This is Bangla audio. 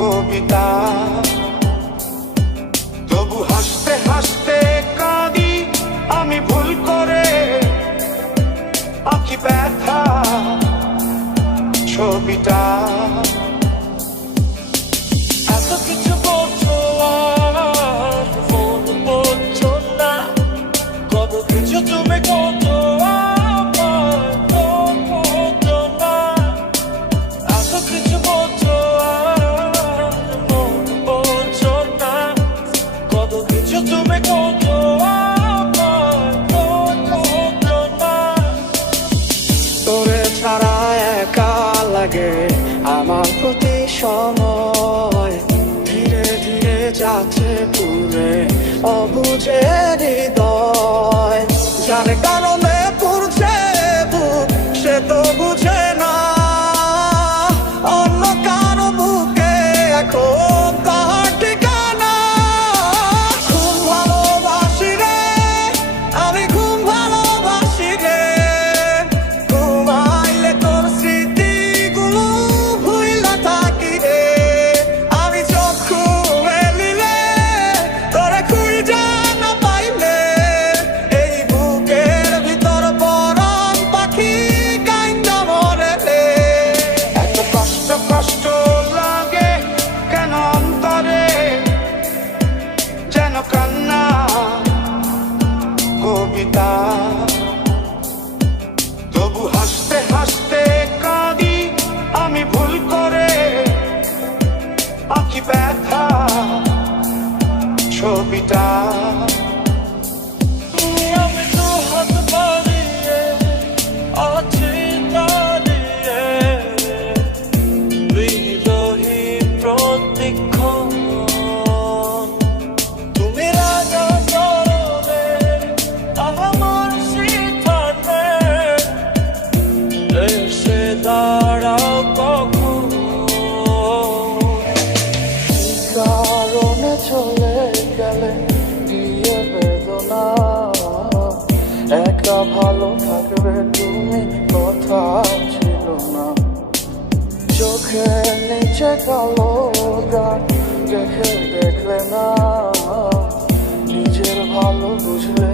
কবিতা। তবু হাসতে হাসতে কাঁদি আমি ভুল করে, আঁকি ব্যথা ছবিটা। এত কিছু বলছো আর ফোন বলছো না, কত কিছু তুমি করছো আমার ফোন করছো না। এত কিছু বলছো আর ফোন বলছো না, কত কিছু তুমি করছো আমার ফোন করছো না। তোরে ছাড়া একা লাগে আমার প্রতি সময়, ধীরে ধীরে যাচ্ছে পুরে অবুঝে হৃদয়। যার কারণে পুরছে বুক সে তো বুঝে না, অন্য কারো বুকে এখন তার ঠিকানা। খুব ভালোবাসি রে আমি, খুব ভালোবাসি রে, ঘুমাইলে তোর স্মৃতিগুলো ভুইলা থাকি রে। আমি চোখ খুলিলে তোরে খুঁজা না পাইলে, এই বুকের ভিতর পরাণ পাখি কাইন্দা মরে রে। এত কষ্ট কষ্ট লাগে কেন অন্তরে, যেন কান্না কবিতা। তবু হাসতে হাসতে কাঁদি আমি ভুল করে, আঁকি ব্যথা ছবিটা। আমি তো হাত বাড়িয়ে আছি দাঁড়িয়ে, বিরহী প্রতিক্ষণ। তুমি রাজা চরণে আমার সিদ্ধান্তে, এসে দাঁড়াও কখন। কারণে চলে গেলে দিয়ে বেদনা, একা ভালো থাকবে তুমি কথা ছিল না। চোখের নিচে কালো দাগ দেখে দেখলে না, নিজের ভালো বুঝলে